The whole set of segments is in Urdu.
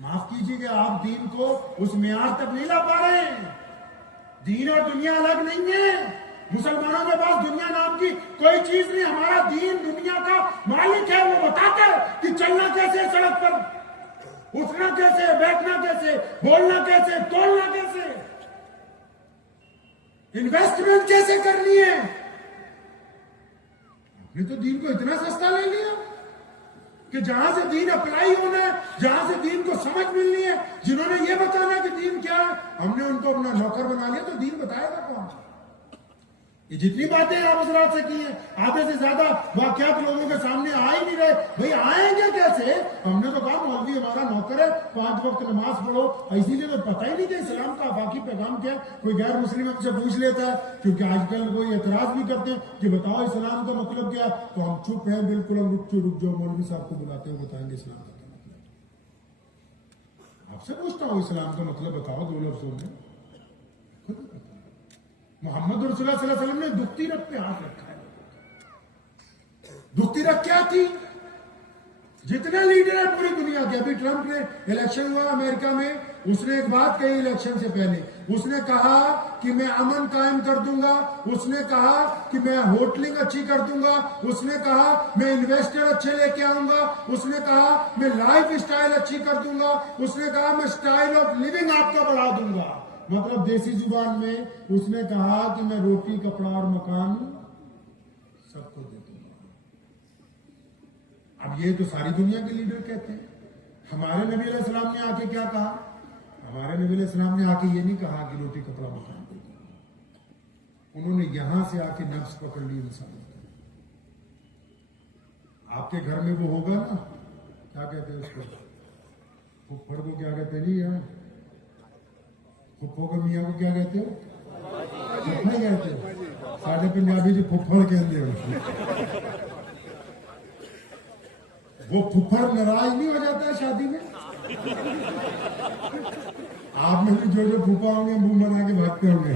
معاف کیجیے کہ آپ دین کو اس معیار تک نہیں لا پا رہے ہیں. دین اور دنیا الگ نہیں ہے. مسلمانوں کے پاس دنیا نام کی کوئی چیز نہیں. ہمارا دین دنیا کا مالک ہے. وہ بتاتا ہے کہ چلنا کیسے, سڑک پر اٹھنا کیسے, بیٹھنا کیسے, بولنا کیسے, تولنا کیسے, انویسٹمنٹ کیسے کرنی ہے. آپ نے تو دین کو اتنا سستا لے لیا کہ جہاں سے دین اپلائی ہونا ہے, جہاں سے دین کو سمجھ ملنی ہے, جنہوں نے یہ بتانا کہ دین کیا ہے, ہم نے ان کو اپنا نوکر بنا لیا. تو دین بتائے گا کون؟ یہ جتنی باتیں آپ حضرات سے کی ہیں, آدھے سے زیادہ واقعات لوگوں کے سامنے آ ہی نہیں رہے. بھئی آئیں گے کیسے؟ ہم نے تو کہا مولوی ہمارا نوکر ہے, 5 وقت نماز پڑھو. اسی لیے تو پتہ ہی نہیں کہ اسلام کا آفاقی پیغام کیا ہے. کوئی غیر مسلم ہم سے پوچھ لیتا ہے, کیونکہ آج کل کوئی اعتراض بھی کرتے ہیں کہ بتاؤ اسلام کا مطلب کیا ہے, تو ہم چپ ہیں بالکل. ہم رک جاؤ, مولوی صاحب کو بلاتے ہیں, بتائیں گے اسلام کا کیا مطلب. آپ سے پوچھتا ہوں اسلام کا مطلب بتاؤ 2 لفظوں میں. محمد رسول اللہ صلی اللہ علیہ وسلم نے دکھتی رکھ پہ ہاتھ رکھا ہے. دکھتی رکھ کیا تھی؟ جتنے لیڈر ہیں پوری دنیا کے, ابھی ٹرمپ نے الیکشن ہوا امریکہ میں, اس نے ایک بات کہی الیکشن سے پہلے. اس نے کہا کہ میں امن قائم کر دوں گا. اس نے کہا کہ میں ہوٹلنگ اچھی کر دوں گا. اس نے کہا میں انویسٹر اچھے لے کے آؤں گا. اس نے کہا میں لائف اسٹائل اچھی کر دوں گا. اس نے کہا میں اسٹائل آف لیونگ آپ کا بڑھا دوں گا. مطلب دیسی زبان میں اس نے کہا کہ میں روٹی, کپڑا اور مکان سب کو دے دوں گا. اب یہ تو ساری دنیا کے لیڈر کہتے ہیں. ہمارے نبی علیہ السلام نے آ کے کیا کہا؟ ہمارے نبی علیہ السلام نے آ کے یہ نہیں کہا کہ روٹی, کپڑا, مکان دے دوں گا. انہوں نے یہاں سے آ کے نفس پکڑ لی انسانوں کا. آپ کے گھر میں وہ ہوگا نا, کیا کہتے ہیں اس کو, پھپھڑ کو کیا کہتے ہیں جی, یہاں پھپھو کے میاں کو کیا کہتے ہو؟ پھپھڑ کہتے ہیں. سارے پنجابی جی پھپھڑ کہتے ہیں. وہ پھپھڑ ناراض نہیں ہو جاتا ہے شادی میں؟ آپ میں بھی جو پھوپھا ہوں گے منہ بنا کے بھاگتے ہوں گے.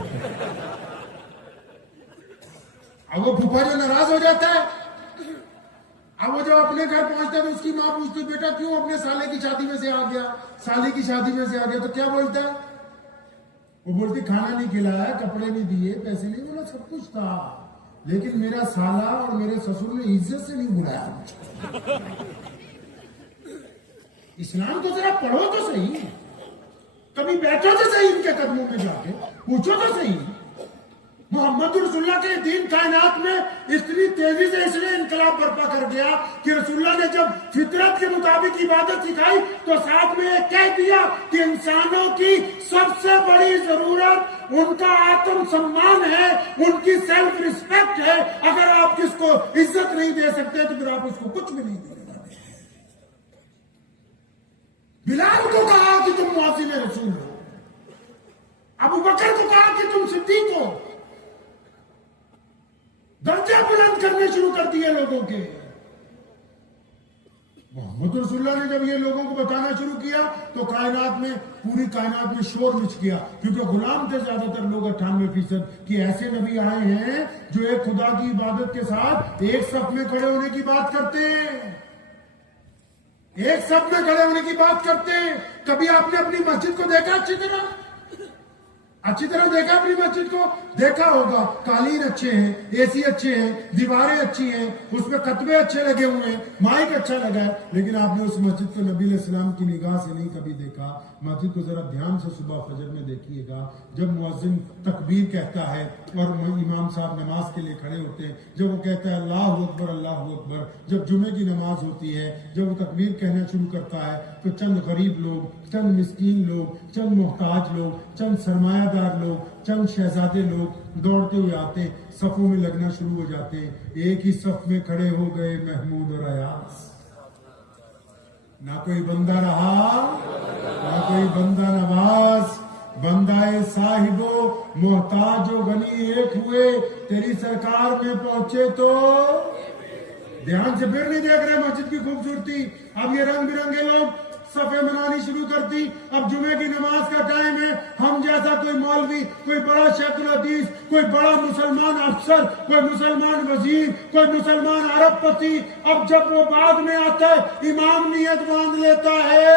اب وہ پھوپھا جو ناراض ہو جاتا ہے, اب وہ جب اپنے گھر پہنچتا ہے تو اس کی ماں پوچھتی ہے بیٹا کیوں اپنے سالے کی شادی میں سے آ گیا, سالے کی شادی میں سے آ گیا. تو کیا بولتا ہے؟ وہ بولتی کھانا نہیں کھلایا, کپڑے نہیں دیے, پیسے نہیں. بولا سب کچھ تھا, لیکن میرا سالہ اور میرے سسر نے عزت سے نہیں بلایا. اسلام کو ذرا پڑھو تو صحیح, کبھی بیٹھو تو صحیح, ان کے قدموں میں جا کے پوچھو تو صحیح. محمد رسول اللہ کے دین کائنات میں اتنی تیزی سے اس نے انقلاب برپا کر دیا کہ رسول اللہ نے جب فطرت کے مطابق عبادت سکھائی تو ساتھ میں یہ کہہ دیا کہ انسانوں کی سب سے بڑی ضرورت ان کا آتم سمان ہے, ان کی سیلف ریسپیکٹ ہے. اگر آپ کس کو عزت نہیں دے سکتے تو پھر آپ اس کو کچھ بھی نہیں دے سکتے. بلال کو کہا کہ تم مؤذن رسول ہو, ابو بکر کو کہا کہ تم صدیق ہو. درجہ بلند کرنے شروع کر دیے لوگوں کے. محمد رسول اللہ نے جب یہ لوگوں کو بتانا شروع کیا تو کائنات میں, پوری کائنات میں شور مچ گیا, کیونکہ غلام تھے زیادہ تر لوگ 98% کہ ایسے نبی آئے ہیں جو ایک خدا کی عبادت کے ساتھ ایک صف میں کھڑے ہونے کی بات کرتے ہیں, ایک صف میں کھڑے ہونے کی بات کرتے ہیں. کبھی آپ نے اپنی مسجد کو دیکھا اچھی طرح دیکھا اپنی مسجد کو؟ دیکھا ہوگا, قالین اچھے ہیں, اے سی اچھے ہیں, دیواریں اچھی ہیں, اس میں خطبے اچھے لگے ہوئے ہیں, مائک اچھا لگا ہے, لیکن آپ نے اس مسجد کو نبی علیہ السلام کی نگاہ سے نہیں کبھی دیکھا. مسجد کو ذرا دھیان سے صبح فجر میں دیکھیے گا, جب مؤذن تکبیر کہتا ہے اور امام صاحب نماز کے لیے کھڑے ہوتے ہیں, جب وہ کہتا ہے اللہ اکبر اللہ اکبر, جب جمعے کی نماز ہوتی ہے, جب وہ تکبیر کہنا شروع کرتا ہے تو چند غریب لوگ, چند مسکین لوگ, چند محتاج لوگ, چند سرمایہ دار لوگ, چند شہزادے لوگ دوڑتے ہوئے آتے, صفوں میں لگنا شروع ہو جاتے. ایک ہی صف میں کھڑے ہو گئے محمود اور ایاز. نہ کوئی بندہ رہا, نہ کوئی بندہ نواز. بندہ صاحبو محتاج و غنی ایک ہوئے, تیری سرکار میں پہنچے تو دھیان سے پھر نہیں دیکھ رہے مسجد کی خوبصورتی. اب یہ رنگ برنگے لوگ صفیں بنانی شروع کرتی. اب جمعے کی نماز کا ٹائم ہے, ہم جیسا کوئی مولوی, کوئی بڑا شیخ الحدیث, کوئی بڑا مسلمان افسر, کوئی مسلمان وزیر, کوئی مسلمان ارب پتی, اب جب وہ بعد میں آتا ہے امام نیت باندھ لیتا ہے